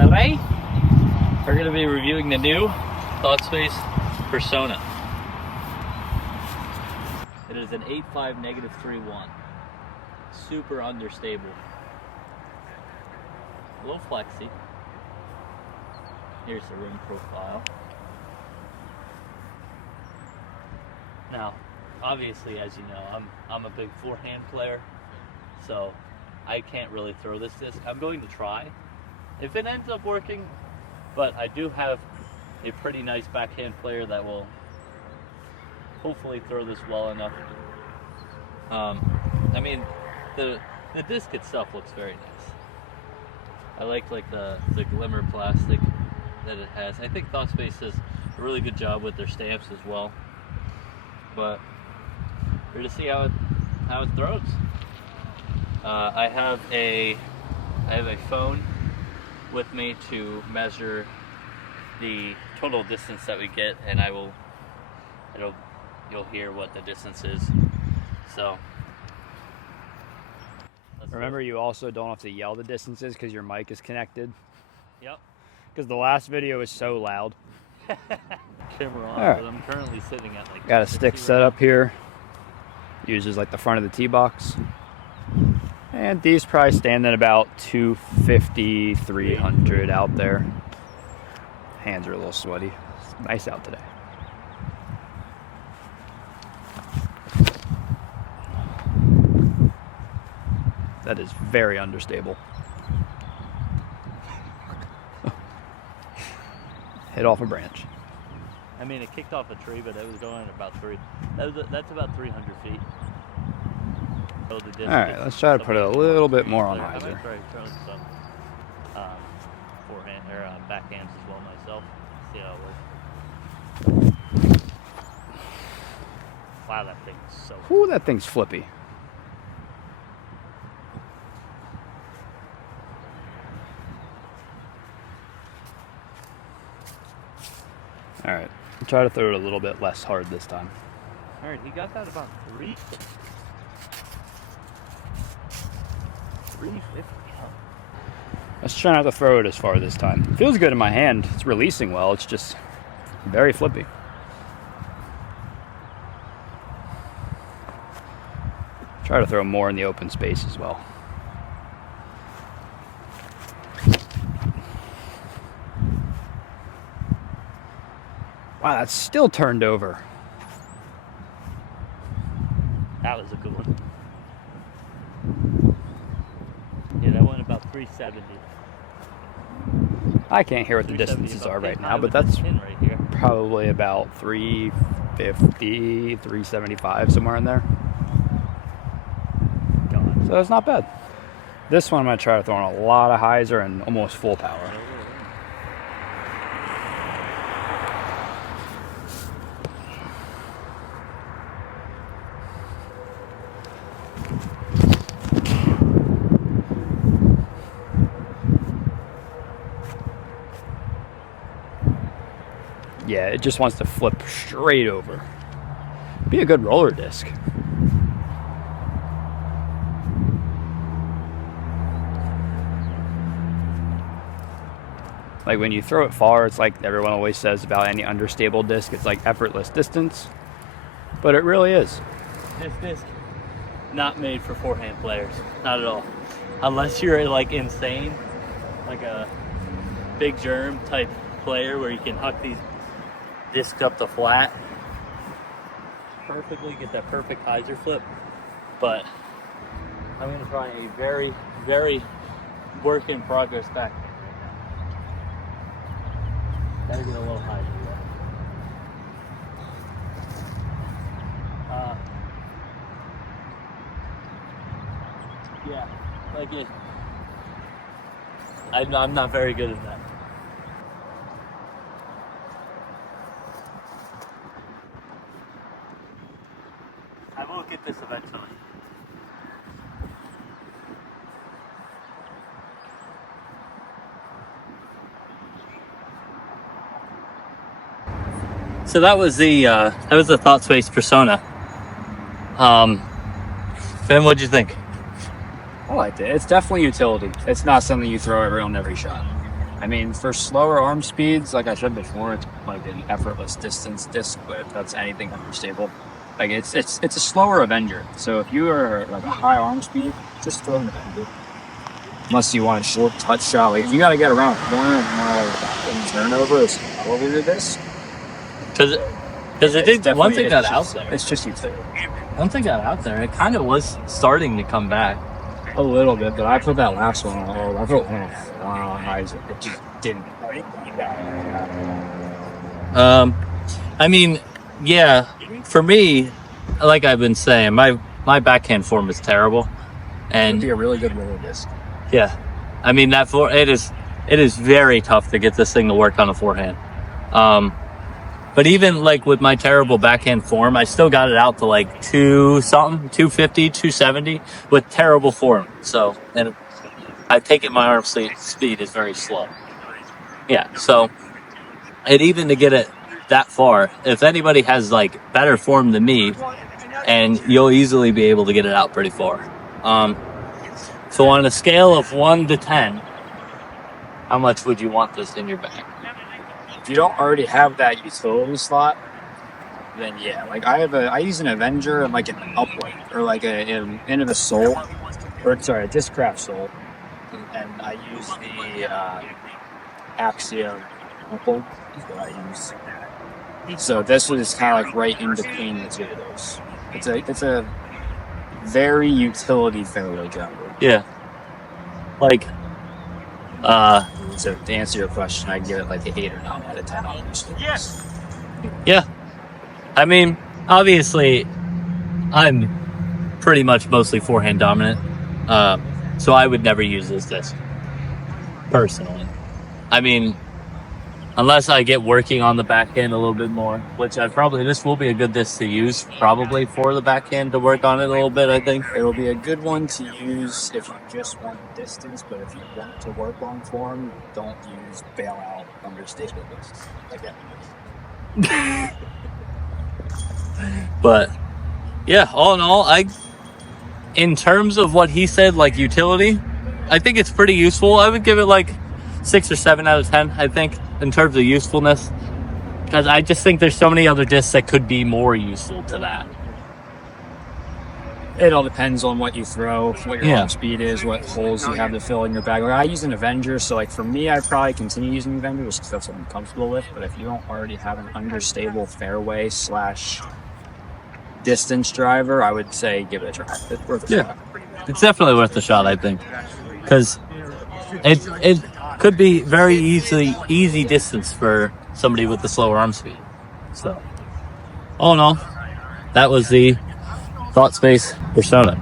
Today, we're going to be reviewing the new Thoughtspace Persona. It is an 8.5 -3.1. Super understable. A little flexy. Here's the rim profile. Now, obviously, as you know, I'm a big forehand player, so I can't really throw this disc. I'm going to try if it ends up working, but I do have a pretty nice backhand player that will hopefully throw this well enough. I mean, the disc itself looks very nice. I like the glimmer plastic that it has. I think Thoughtspace does a really good job with their stamps as well. But we're to see how it throws. I have a phone with me to measure the total distance that we get, and you'll hear what the distance is. So remember, you also don't have to yell the distances because your mic is connected. Yep. Because the last video was so loud. Camera on, right. but I'm currently sitting at like. Got a stick set up here. Uses like the front of the tee box. And these probably stand at about 250, 300 out there. Hands are a little sweaty. It's nice out today. That is very understable. Hit off a branch. I mean, it kicked off a tree, but it was going about that's about 300 feet. So all right, let's try to put it a little bit more on I'm hyzer. gonna try some forehand or backhands as well myself. See how it works. Wow, that thing is so. Ooh, that thing's flippy. All right, I'll try to throw it a little bit less hard this time. All right, he got that about 350. Huh? Let's try not to throw it as far this time. It feels good in my hand. It's releasing well. It's just very flippy. Try to throw more in the open space as well. Wow, that's still turned over. That was a good one. Yeah, that went about 370. I can't hear what the distances are right now, but that's right here. Probably about 350, 375, somewhere in there. God. So it's not bad. This one I'm going to try to throw on a lot of hyzer and almost full power. Yeah, it just wants to flip straight over. Be a good roller disc. Like when you throw it far, it's like everyone always says about any understable disc, it's like effortless distance. But it really is. This disc, not made for forehand players. Not at all. Unless you're like insane, like a big germ type player where you can huck these disc up the flat perfectly, get that perfect hyzer flip. But I'm going to try a very, very work in progress back. Gotta get a little hyzer there. Yeah, like it. I'm not very good at that. I will get this eventually. So that was the Thoughtspace Persona. Ben, what'd you think? I liked it. It's definitely utility. It's not something you throw on every shot. I mean, for slower arm speeds, like I said before, it's like an effortless distance disc, but if that's anything understable, like it's a slower Avenger. So if you are like a high arm speed, just throw an Avenger. Unless you want a short touch shot, like if you got to get around a corner and turn over, it's over to this. Because it did. Once it got out there, it's just utility. Once it got out there, it kind of was starting to come back. A little bit, but I put that last one on hold. I put one on Isaac. It just didn't. I mean, yeah, for me, like I've been saying, my backhand form is terrible, and it'd be a really good roller disc. Yeah, I mean it is very tough to get this thing to work on a forehand. But even like with my terrible backhand form, I still got it out to like 250, 270 with terrible form. So, and I take it my arm speed is very slow. Yeah, so, and even to get it that far, if anybody has like better form than me, and you'll easily be able to get it out pretty far. So on a scale of 1 to 10, how much would you want this in your bag? If you don't already have that utility slot, then yeah. Like I use an Avenger and like an upright or like an end of a sole, or sorry, a Discraft sole, and I use the Axiom Apple is what I use. So this is kind of like right in between the two of those. It's a very utility fairway jumper. Yeah. Like, so to answer your question, I'd give it like an 8 or 9 out of 10 on these things. Yes. Yeah. I mean, obviously, I'm pretty much mostly forehand dominant, so I would never use this disc, personally. I mean, unless I get working on the backhand a little bit more, which this will be a good disc to use probably for the backhand to work on it a little bit, I think. It'll be a good one to use if you just want distance, but if you want to work on form, don't use bailout understatement discs. Again. But, yeah, all in all, in terms of what he said, like utility, I think it's pretty useful. I would give it like 6 or 7 out of 10, I think, in terms of usefulness, because I just think there's so many other discs that could be more useful to that. It all depends on what you throw, what your arm speed is, what holes you have to fill in your bag. Like I use an Avenger, so like for me, I'd probably continue using Avenger just because that's what I'm comfortable with. But if you don't already have an understable fairway / distance driver, I would say give it a try. It's worth a shot. It's definitely worth a shot, I think, because it could be very easy distance for somebody with the slower arm speed. So, all in all, that was the Thoughtspace Persona.